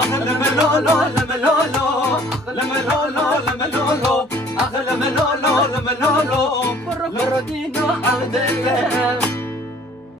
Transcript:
Lemelolo, lemelolo, lemelolo, lemelolo, lemelolo, lemelolo, lemelolo, lemelolo, lemelolo, lemelolo,